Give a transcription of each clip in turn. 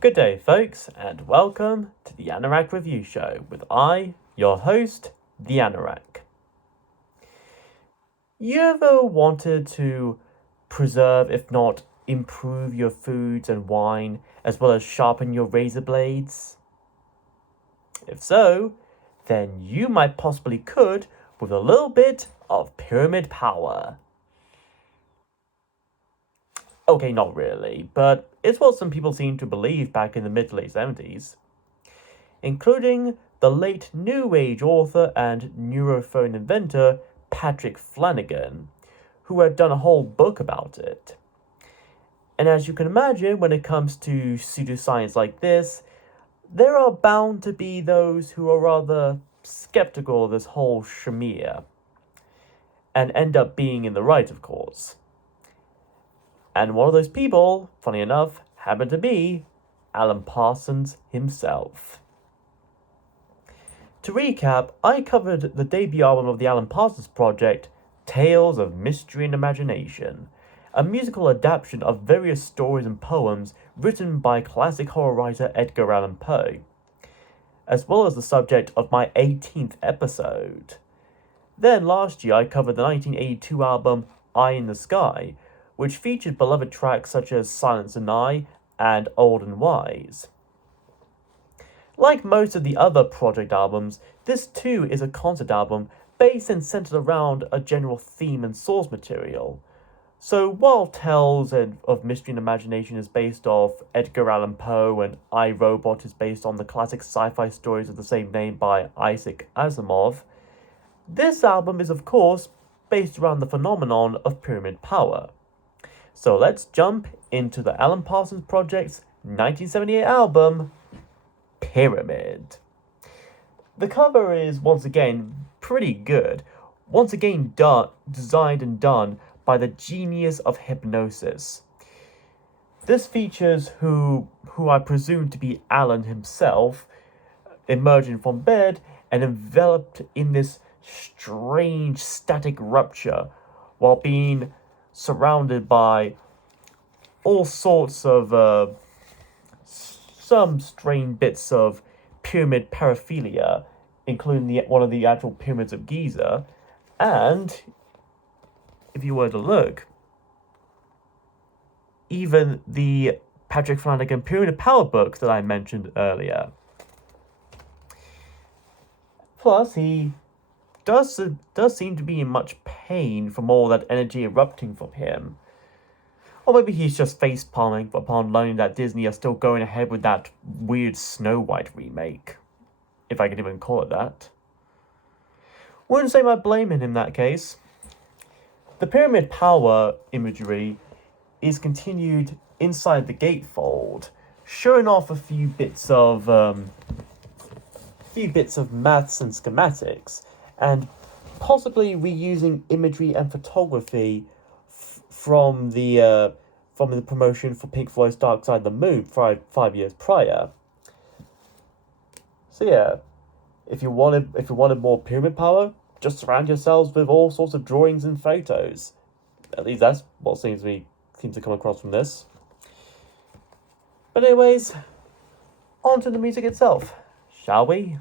Good day, folks, and welcome to the Anorak Review Show with your host, the Anorak. You ever wanted to preserve, if not improve, your foods and wine, as well as sharpen your razor blades? If so, then you might possibly could with a little bit of pyramid power. Okay, not really, but it's what some people seem to believe back in the mid to late 70s. Including the late New Age author and neurophone inventor Patrick Flanagan, who had done a whole book about it. And as you can imagine, when it comes to pseudoscience like this, there are bound to be those who are rather skeptical of this whole shamir, and end up being in the right, of course. And one of those people, funny enough, happened to be Alan Parsons himself. To recap, I covered the debut album of the Alan Parsons Project, Tales of Mystery and Imagination, a musical adaptation of various stories and poems written by classic horror writer Edgar Allan Poe, as well as the subject of my 18th episode. Then last year I covered the 1982 album Eye in the Sky, which featured beloved tracks such as Silence and I and Old and Wise. Like most of the other project albums, this too is a concert album based and centered around a general theme and source material. So while Tales of Mystery and Imagination is based off Edgar Allan Poe and I, Robot is based on the classic sci-fi stories of the same name by Isaac Asimov, this album is of course based around the phenomenon of pyramid power. So let's jump into the Alan Parsons Project's 1978 album, Pyramid. The cover is once again pretty good, once again designed and done by the genius of hypnosis. This features who I presume to be Alan himself, emerging from bed and enveloped in this strange static rupture while being surrounded by all sorts of some strange bits of pyramid paraphilia, including one of the actual pyramids of Giza, and if you were to look, even the Patrick Flanagan Pyramid Power books that I mentioned earlier. Plus, he does seem to be in much pain from all that energy erupting from him. Or maybe he's just face-palming upon learning that Disney are still going ahead with that weird Snow White remake, if I can even call it that. Wouldn't say my blame in that case. The pyramid power imagery is continued inside the gatefold, showing off a few bits of maths and schematics, and possibly reusing imagery and photography from the promotion for Pink Floyd's Dark Side of the Moon 5 years prior. So yeah, if you wanted more pyramid power, just surround yourselves with all sorts of drawings and photos. At least that's what seems to come across from this. But anyways, on to the music itself, shall we?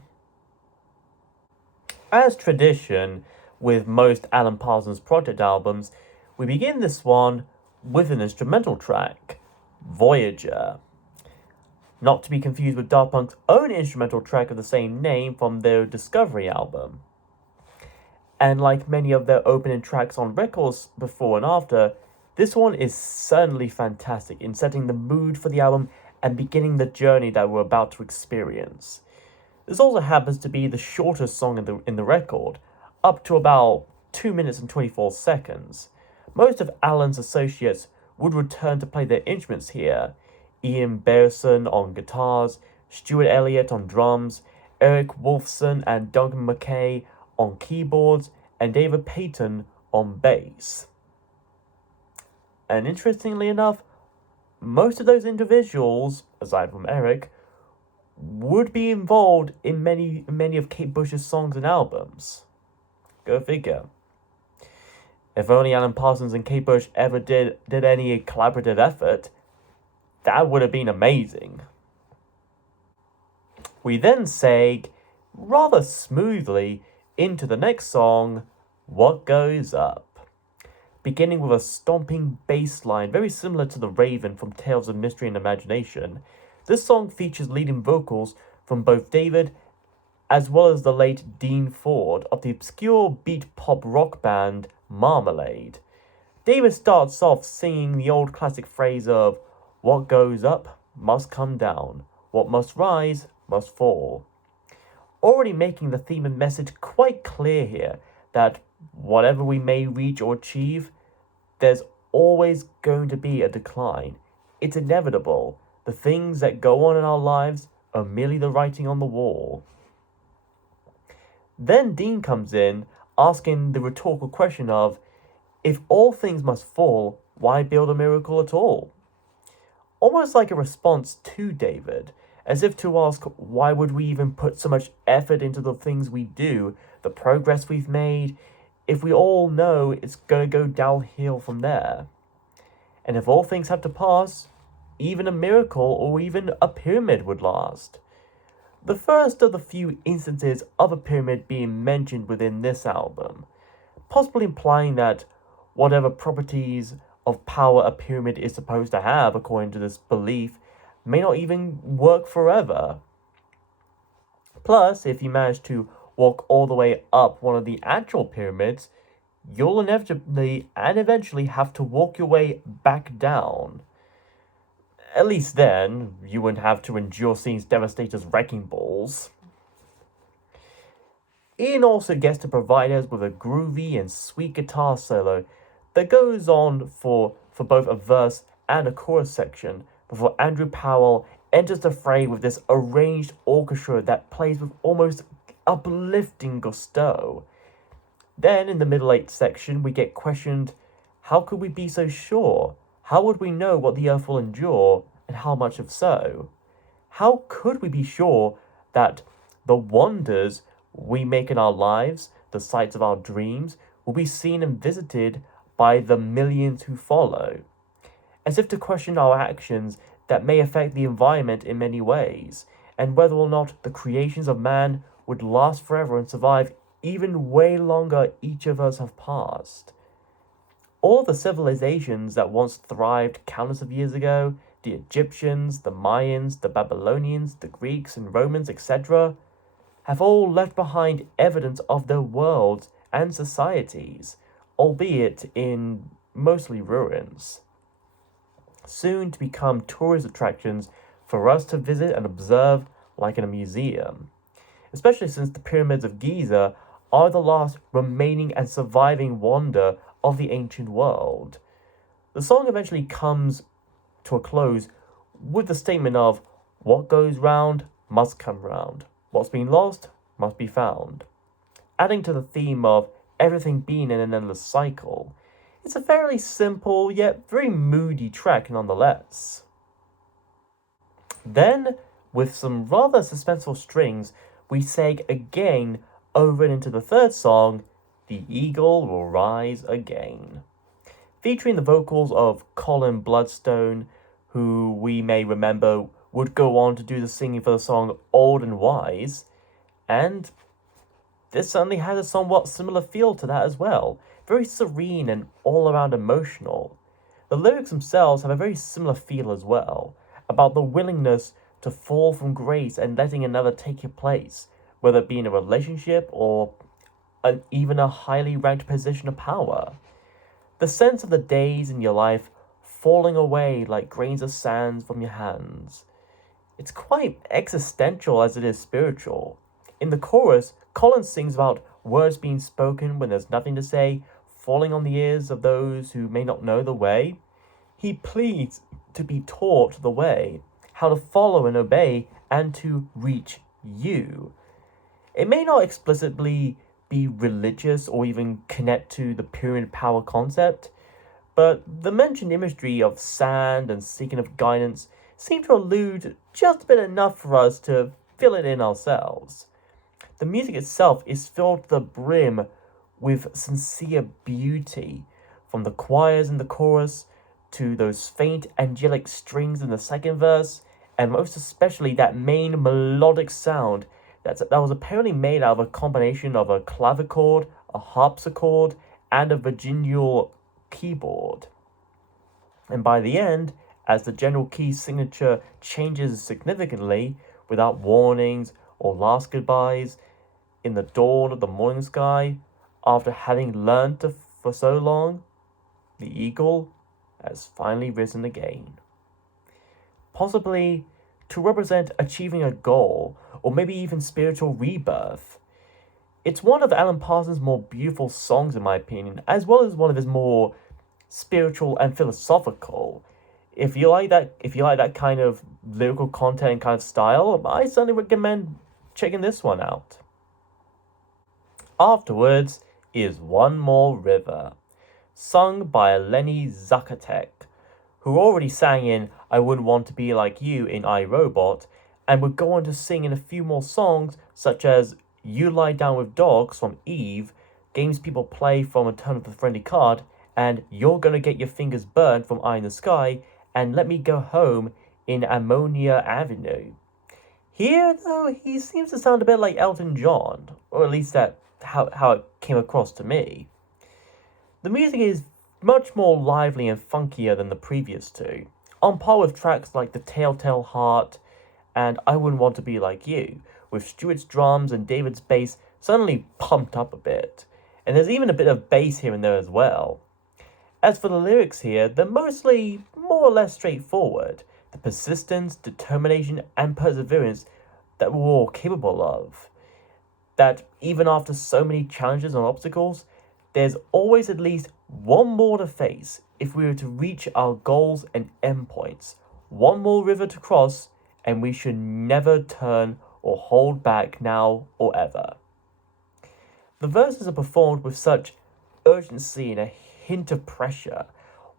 As tradition with most Alan Parsons Project albums, we begin this one with an instrumental track, Voyager. Not to be confused with Daft Punk's own instrumental track of the same name from their Discovery album. And like many of their opening tracks on records before and after, this one is certainly fantastic in setting the mood for the album and beginning the journey that we're about to experience. This also happens to be the shortest song in the record, up to about 2 minutes and 24 seconds. Most of Alan's associates would return to play their instruments here. Ian Bearson on guitars, Stuart Elliott on drums, Eric Wolfson and Duncan McKay on keyboards, and David Payton on bass. And interestingly enough, most of those individuals, aside from Eric, would be involved in many of Kate Bush's songs and albums. Go figure. If only Alan Parsons and Kate Bush ever did any collaborative effort, that would have been amazing. We then seg rather smoothly into the next song, What Goes Up, beginning with a stomping bass line very similar to The Raven from Tales of Mystery and Imagination. This song features leading vocals from both David as well as the late Dean Ford of the obscure beat pop rock band Marmalade. David starts off singing the old classic phrase of, what goes up must come down, what must rise must fall. Already making the theme and message quite clear here that whatever we may reach or achieve, there's always going to be a decline. It's inevitable. The things that go on in our lives are merely the writing on the wall. Then Dean comes in, asking the rhetorical question of, if all things must fall, why build a miracle at all? Almost like a response to David, as if to ask, why would we even put so much effort into the things we do, the progress we've made, if we all know it's going to go downhill from there? And if all things have to pass, even a miracle or even a pyramid would last. The first of the few instances of a pyramid being mentioned within this album, possibly implying that whatever properties of power a pyramid is supposed to have, according to this belief, may not even work forever. Plus, if you manage to walk all the way up one of the actual pyramids, you'll inevitably and eventually have to walk your way back down. At least then, you wouldn't have to endure seeing Devastator's wrecking balls. Ian also gets to provide us with a groovy and sweet guitar solo that goes on for both a verse and a chorus section before Andrew Powell enters the fray with this arranged orchestra that plays with almost uplifting gusto. Then in the middle 8 section we get questioned, how could we be so sure? How would we know what the earth will endure, and how much if so? How could we be sure that the wonders we make in our lives, the sights of our dreams, will be seen and visited by the millions who follow? As if to question our actions that may affect the environment in many ways, and whether or not the creations of man would last forever and survive even way longer each of us have passed. All of the civilizations that once thrived countless of years ago, the Egyptians, the Mayans, the Babylonians, the Greeks and Romans, etc., have all left behind evidence of their worlds and societies, albeit in mostly ruins, soon to become tourist attractions for us to visit and observe like in a museum, especially since the pyramids of Giza are the last remaining and surviving wonder of the ancient world. The song eventually comes to a close with the statement of, what goes round must come round, what's been lost must be found, adding to the theme of everything being in an endless cycle. It's a fairly simple yet very moody track nonetheless. Then, with some rather suspenseful strings, we seg again over into the third song, The Eagle Will Rise Again, featuring the vocals of Colin Bloodstone, who we may remember would go on to do the singing for the song Old and Wise, and this certainly has a somewhat similar feel to that as well, very serene and all-around emotional. The lyrics themselves have a very similar feel as well, about the willingness to fall from grace and letting another take your place, whether it be in a relationship or even a highly ranked position of power. The sense of the days in your life falling away like grains of sand from your hands. It's quite existential as it is spiritual. In the chorus, Collins sings about words being spoken when there's nothing to say, falling on the ears of those who may not know the way. He pleads to be taught the way, how to follow and obey, and to reach you. It may not explicitly be religious or even connect to the pyramid power concept, but the mentioned imagery of sand and seeking of guidance seem to allude just a bit enough for us to fill it in ourselves. The music itself is filled to the brim with sincere beauty, from the choirs in the chorus to those faint angelic strings in the second verse, and most especially that main melodic sound that was apparently made out of a combination of a clavichord, a harpsichord, and a virginal keyboard. And by the end, as the general key signature changes significantly without warnings or last goodbyes in the dawn of the morning sky, after having learned to, for so long, the eagle has finally risen again. Possibly to represent achieving a goal, or maybe even spiritual rebirth. It's one of Alan Parsons' more beautiful songs, in my opinion, as well as one of his more spiritual and philosophical. If you like that kind of lyrical content and kind of style, I certainly recommend checking this one out. Afterwards is One More River, sung by Lenny Zakatek, who already sang in I Wouldn't Want to Be Like You in iRobot, and would go on to sing in a few more songs such as You Lie Down with Dogs from Eve, games people play from A Turn of the Friendly Card, and You're Gonna Get Your Fingers Burned from Eye in the Sky, and Let Me Go Home in Ammonia Avenue. Here, though, he seems to sound a bit like Elton John, or at least that how it came across to me. The music is much more lively and funkier than the previous two, on par with tracks like The Telltale Heart and I Wouldn't Want to Be Like You, with Stewart's drums and David's bass suddenly pumped up a bit, and there's even a bit of bass here and there as well. As for the lyrics here, they're mostly more or less straightforward, the persistence, determination, and perseverance that we're all capable of. That even after so many challenges and obstacles, there's always at least one more to face if we were to reach our goals and endpoints. One more river to cross, and we should never turn or hold back now or ever. The verses are performed with such urgency and a hint of pressure,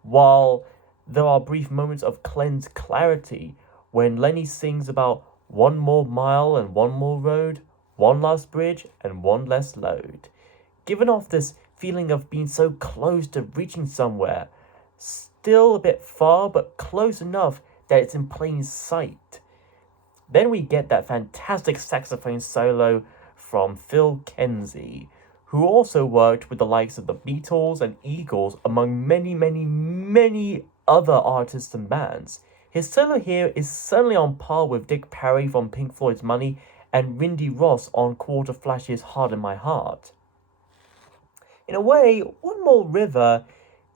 while there are brief moments of cleansed clarity when Lenny sings about one more mile and one more road, one last bridge and one less load, giving off this feeling of being so close to reaching somewhere, still a bit far but close enough that it's in plain sight. Then we get that fantastic saxophone solo from Phil Kenzie, who also worked with the likes of the Beatles and Eagles, among many other artists and bands. His solo here is certainly on par with Dick Parry from Pink Floyd's Money and Rindy Ross on Quarter Flash's Heart in My Heart. In a way, One More River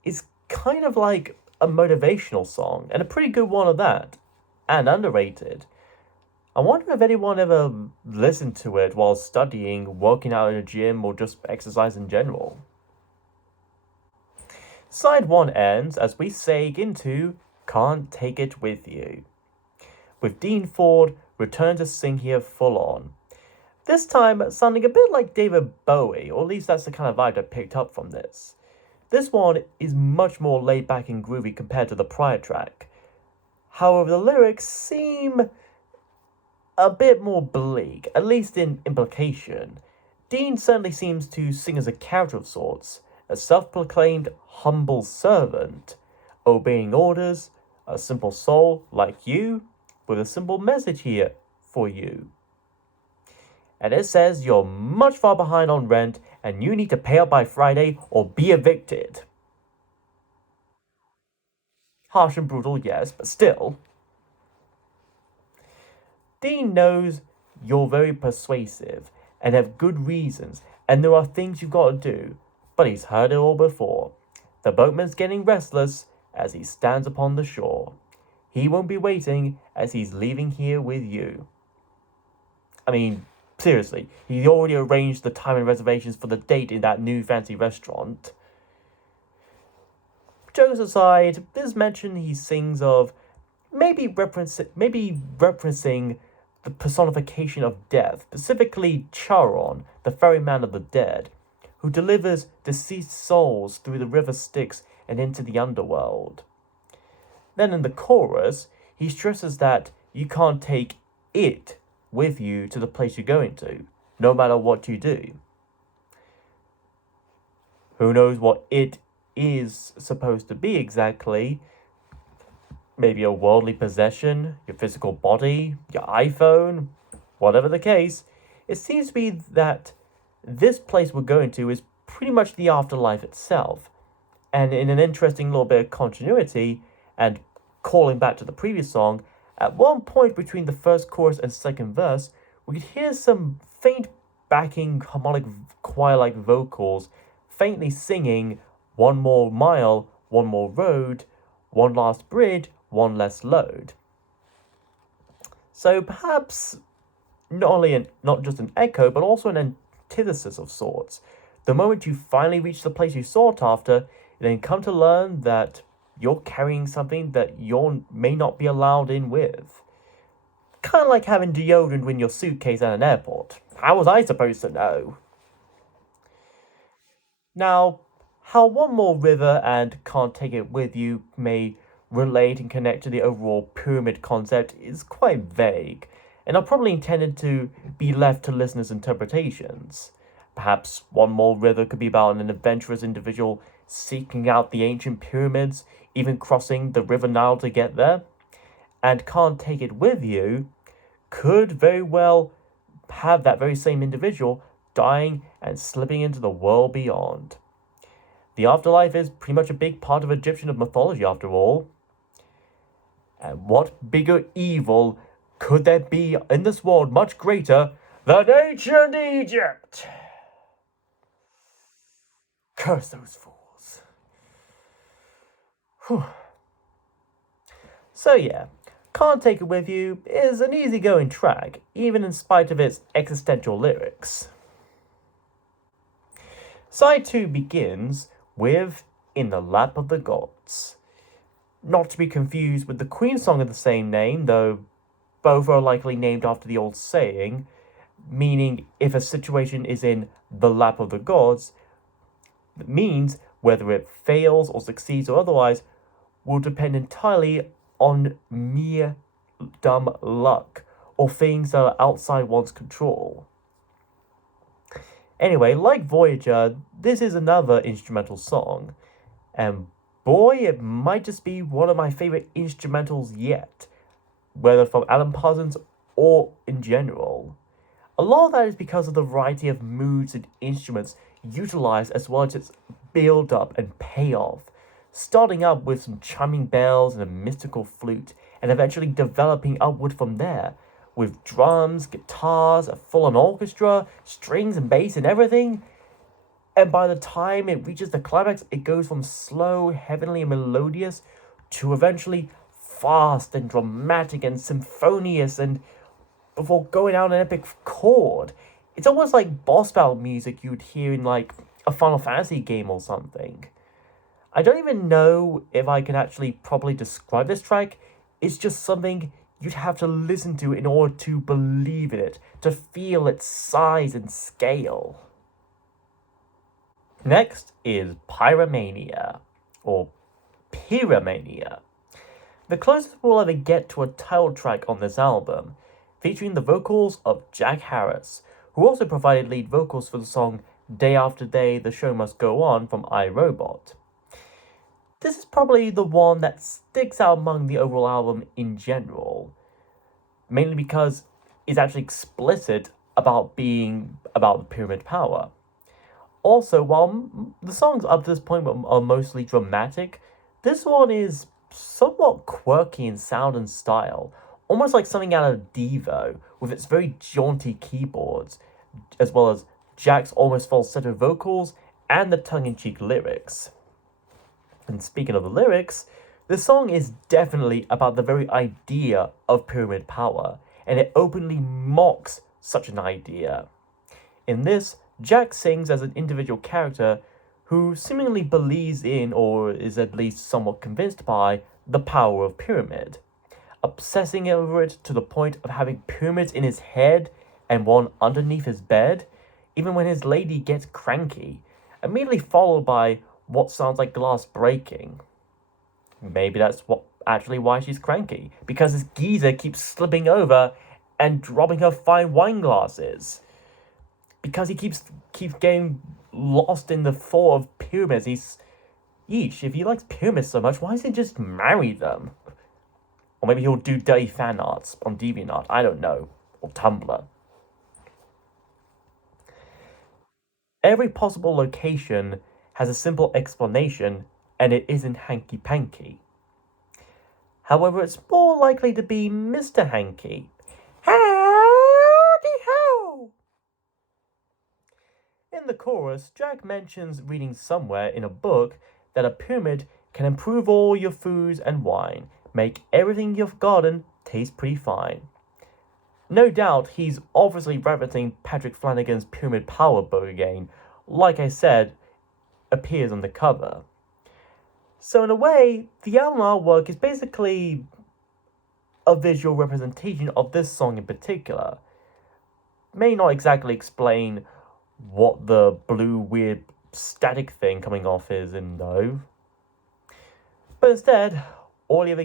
is kind of like a motivational song, and a pretty good one of that, and underrated. I wonder if anyone ever listened to it while studying, working out in a gym, or just exercise in general. Side 1 ends as we sag into Can't Take It With You, with Dean Ford return to sing here full on. This time sounding a bit like David Bowie, or at least that's the kind of vibe I picked up from this. This one is much more laid back and groovy compared to the prior track. However, the lyrics seem a bit more bleak, at least in implication. Dean certainly seems to sing as a character of sorts, a self-proclaimed humble servant, obeying orders, a simple soul like you, with a simple message here for you. And it says you're much far behind on rent and you need to pay up by Friday or be evicted. Harsh and brutal, yes, but still. Dean knows you're very persuasive and have good reasons, and there are things you've got to do, but he's heard it all before. The boatman's getting restless as he stands upon the shore. He won't be waiting as he's leaving here with you. I mean, seriously, he already arranged the time and reservations for the date in that new fancy restaurant. Jokes aside, this mention he sings of maybe referencing the personification of death, specifically Charon, the ferryman of the dead, who delivers deceased souls through the river Styx and into the underworld. Then in the chorus, he stresses that you can't take it with you to the place you're going to, no matter what you do. Who knows what it is supposed to be exactly? maybe a worldly possession, your physical body, your iPhone, whatever the case, it seems to be that this place we're going to is pretty much the afterlife itself. And in an interesting little bit of continuity, and calling back to the previous song, at one point between the first chorus and second verse, we could hear some faint backing harmonic choir-like vocals faintly singing "One more mile, one more road, one last bridge, one less load." So perhaps not just an echo, but also an antithesis of sorts. The moment you finally reach the place you sought after, you then come to learn that you're carrying something that you may not be allowed in with. Kind of like having deodorant in your suitcase at an airport. How was I supposed to know? Now, how One More River and Can't Take It With You may relate and connect to the overall pyramid concept is quite vague, and are probably intended to be left to listeners' interpretations. Perhaps One More River could be about an adventurous individual seeking out the ancient pyramids, even crossing the River Nile to get there. And Can't Take It With You could very well have that very same individual dying and slipping into the world beyond. The afterlife is pretty much a big part of Egyptian mythology, after all. And what bigger evil could there be in this world much greater than ancient Egypt? Curse those fools. Whew. So yeah, Can't Take It With You is an easygoing track, even in spite of its existential lyrics. Side 2 begins with In the Lap of the Gods. Not to be confused with the Queen song of the same name, though both are likely named after the old saying, meaning if a situation is in the lap of the gods, it means whether it fails or succeeds or otherwise will depend entirely on mere dumb luck or things that are outside one's control. Anyway, like Voyager, this is another instrumental song, and boy, it might just be one of my favorite instrumentals yet, whether from Alan Parsons or in general. A lot of that is because of the variety of moods and instruments utilized, as well as its build up and payoff, starting up with some chiming bells and a mystical flute, and eventually developing upward from there, with drums, guitars, a full-on orchestra, strings and bass and everything. And by the time it reaches the climax, it goes from slow, heavenly and melodious to eventually fast and dramatic and symphonious, and before going out an epic chord. It's almost like boss battle music you'd hear in like a Final Fantasy game or something. I don't even know if I can actually properly describe this track. It's just something you'd have to listen to in order to believe in it, to feel its size and scale. Next is Pyromania, or Pyromania. The closest we'll ever get to a title track on this album, featuring the vocals of Jack Harris, who also provided lead vocals for the song Day After Day, The Show Must Go On from iRobot. This is probably the one that sticks out among the overall album in general, mainly because it's actually explicit about being about the pyramid power. Also, while the songs up to this point are mostly dramatic, this one is somewhat quirky in sound and style, almost like something out of Devo, with its very jaunty keyboards, as well as Jack's almost falsetto vocals and the tongue-in-cheek lyrics. And speaking of the lyrics, the song is definitely about the very idea of pyramid power, and it openly mocks such an idea. In this, Jack sings as an individual character who seemingly believes in, or is at least somewhat convinced by, the power of pyramid, obsessing over it to the point of having pyramids in his head and one underneath his bed, even when his lady gets cranky, immediately followed by what sounds like glass breaking. Maybe that's actually why she's cranky, because his geezer keeps slipping over and dropping her fine wine glasses. Because he keeps getting lost in the thought of pyramids. If he likes pyramids so much, why doesn't he just marry them? Or maybe he'll do dirty fan arts on DeviantArt, I don't know. Or Tumblr. Every possible location has a simple explanation, and it isn't hanky panky. However, it's more likely to be Mr. Hanky. Howdy ho! In the chorus, Jack mentions reading somewhere in a book that a pyramid can improve all your foods and wine, make everything you've gotten taste pretty fine. No doubt he's obviously referencing Patrick Flanagan's Pyramid Power book again, like I said, appears on the cover. So in a way, the album artwork is basically a visual representation of this song in particular. May not exactly explain what the blue weird static thing coming off is in though. But instead, all he ever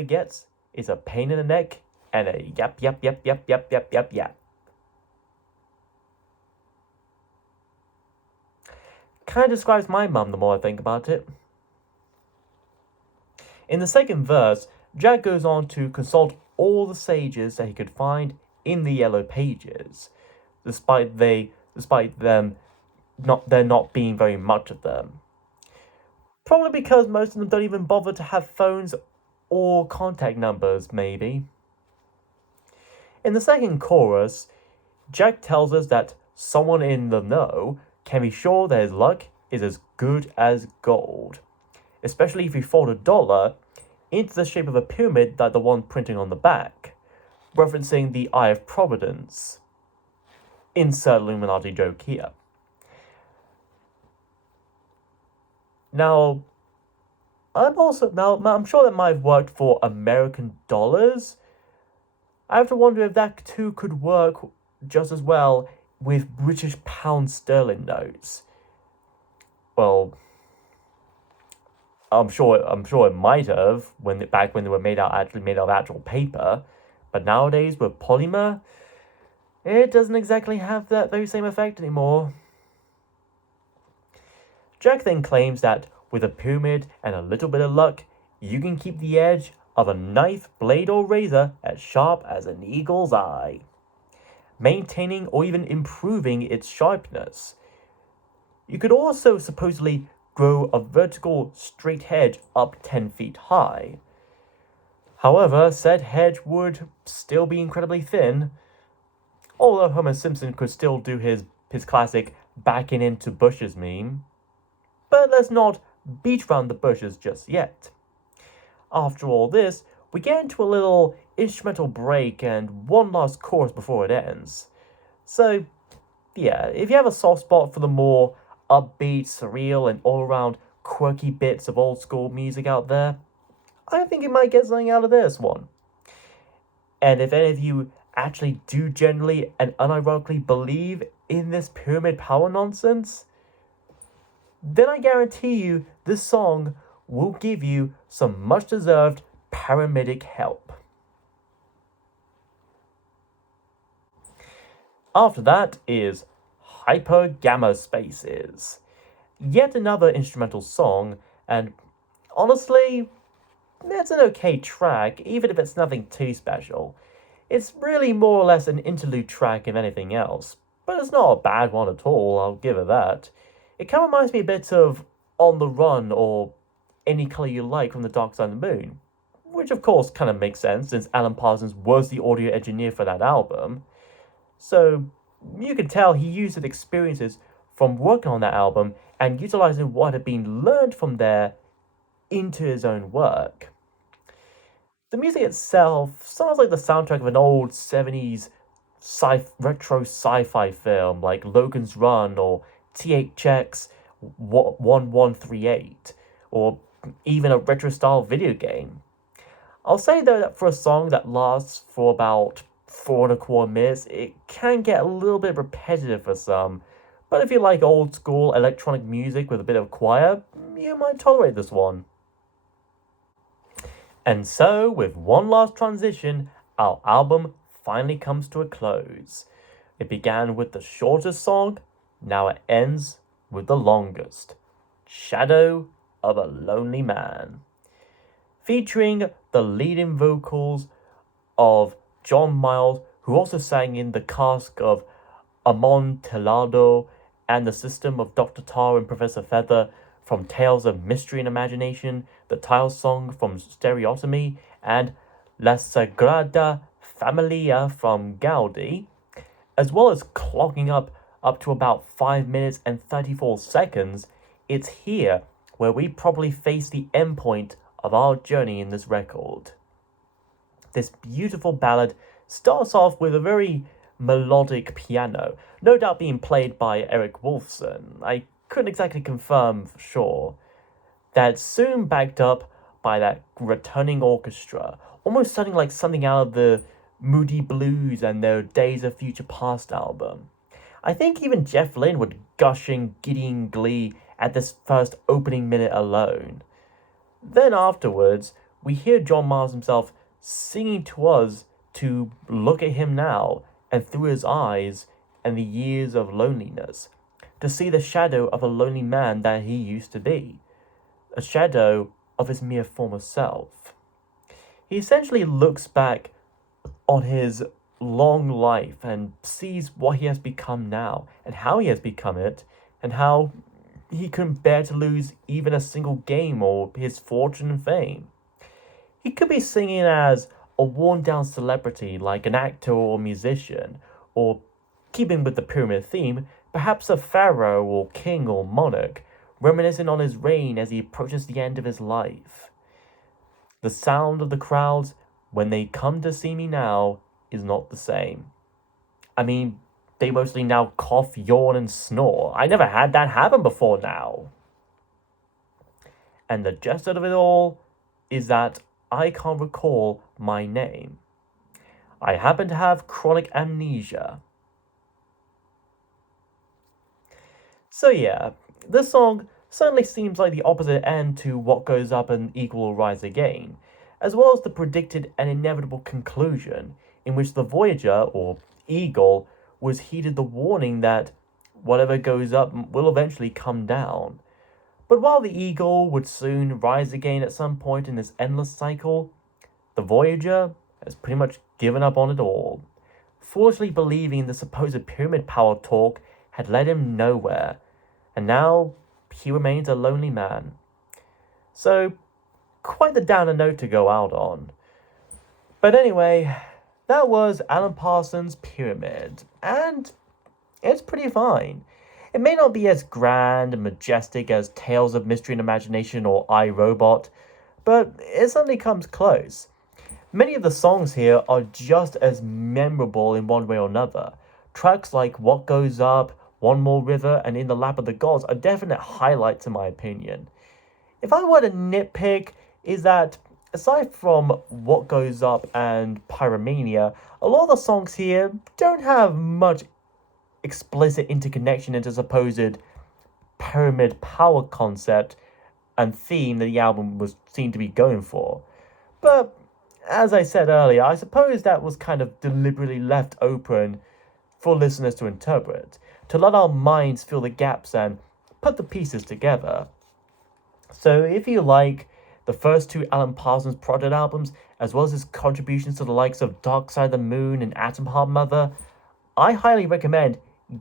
gets is a pain in the neck and a yap yap yap yap yap yap yap yap. Kind of describes my mum the more I think about it. In the second verse, Jack goes on to consult all the sages that he could find in the Yellow Pages, despite there not being very much of them. Probably because most of them don't even bother to have phones or contact numbers, maybe. In the second chorus, Jack tells us that someone in the know can be sure that his luck is as good as gold, especially if you fold $1 into the shape of a pyramid like the one printing on the back, referencing the Eye of Providence. Insert Illuminati joke here. Now, I'm sure that might have worked for American dollars. I have to wonder if that too could work just as well with British pound sterling notes. Well, I'm sure it might have back when they were made out of actual paper, but nowadays with polymer, it doesn't exactly have that very same effect anymore. Jack then claims that with a pyramid and a little bit of luck, you can keep the edge of a knife, blade, or razor as sharp as an eagle's eye, maintaining or even improving its sharpness. You could also supposedly grow a vertical straight hedge up 10 feet high. However, said hedge would still be incredibly thin, although Homer Simpson could still do his classic backing into bushes meme. But let's not beat around the bushes just yet. After all this, we get into a little instrumental break and one last chorus before it ends. So, yeah, if you have a soft spot for the more upbeat, surreal, and all-around quirky bits of old-school music out there, I think you might get something out of this one. And if any of you actually do genuinely and unironically believe in this pyramid power nonsense, then I guarantee you this song will give you some much-deserved paramedic help. After that is Hyper Gamma Spaces. Yet another instrumental song, and honestly, it's an okay track, even if it's nothing too special. It's really more or less an interlude track if anything else, but it's not a bad one at all, I'll give it that. It kind of reminds me a bit of On the Run or Any Color You Like from The Dark Side of the Moon, which of course kind of makes sense since Alan Parsons was the audio engineer for that album. So you can tell he used his experiences from working on that album and utilizing what had been learned from there into his own work. The music itself sounds like the soundtrack of an old 70s retro sci-fi film like Logan's Run or THX 1138, or even a retro-style video game. I'll say though that for a song that lasts for about 4.25 minutes, it can get a little bit repetitive for some, but if you like old school electronic music with a bit of choir, you might tolerate this one. And so, with one last transition, our album finally comes to a close. It began with the shortest song, now it ends with the longest. Shadow of a Lonely Man. featuring the leading vocals of John Miles, who also sang in the cast of Amontillado and the system of Dr. Tar and Professor Feather from Tales of Mystery and Imagination, the title song from Stereotomy, and La Sagrada Familia from Gaudi, as well as clocking up to about 5 minutes and 34 seconds. It's here where we probably face the endpoint of our journey in this record. This beautiful ballad starts off with a very melodic piano, no doubt being played by Eric Wolfson. I couldn't exactly confirm for sure. That's soon backed up by that returning orchestra, almost sounding like something out of the Moody Blues and their Days of Future Past album. I think even Jeff Lynne would gush in giddy glee at this first opening minute alone. Then afterwards, we hear John Miles himself singing to us to look at him now and through his eyes and the years of loneliness, to see the shadow of a lonely man that he used to be, a shadow of his mere former self. He essentially looks back on his long life and sees what he has become now and how he has become it and how he couldn't bear to lose even a single game or his fortune and fame. He could be singing as a worn down celebrity like an actor or musician, or keeping with the pyramid theme, perhaps a pharaoh or king or monarch, reminiscing on his reign as he approaches the end of his life. The sound of the crowds when they come to see me now is not the same. I mean, they mostly now cough, yawn, and snore. I never had that happen before now. And the gist of it all is that I can't recall my name. I happen to have chronic amnesia. So yeah, this song certainly seems like the opposite end to What Goes Up and Equal Will Rise Again, as well as the predicted and inevitable conclusion in which the Voyager, or Eagle, was heeded the warning that whatever goes up will eventually come down. But while the Eagle would soon rise again at some point in this endless cycle, the Voyager has pretty much given up on it all, foolishly believing the supposed pyramid power talk had led him nowhere, and now he remains a lonely man. So, quite the downer note to go out on. But anyway, that was Alan Parsons' Pyramid, and it's pretty fine. It may not be as grand and majestic as Tales of Mystery and Imagination or I, Robot, but it certainly comes close. Many of the songs here are just as memorable in one way or another. Tracks like What Goes Up, One More River, and In the Lap of the Gods are definite highlights in my opinion. If I were to nitpick, is that aside from What Goes Up and Pyromania, a lot of the songs here don't have much explicit interconnection into supposed pyramid power concept and theme that the album was seen to be going for. But as I said earlier, I suppose that was kind of deliberately left open for listeners to interpret, to let our minds fill the gaps and put the pieces together. So if you like the first two Alan Parsons Project albums, as well as his contributions to the likes of Dark Side of the Moon and Atom Heart Mother, I highly recommend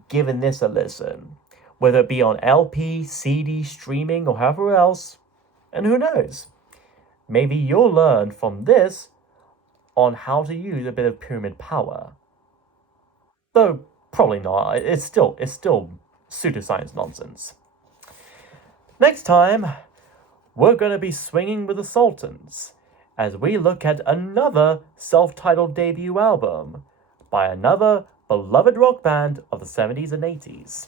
giving this a listen, whether it be on LP, CD, streaming, or however else. And who knows, maybe you'll learn from this on how to use a bit of pyramid power. Though probably not. It's still pseudoscience nonsense. Next time, we're going to be swinging with the Sultans as we look at another self-titled debut album by another beloved rock band of the 70s and 80s.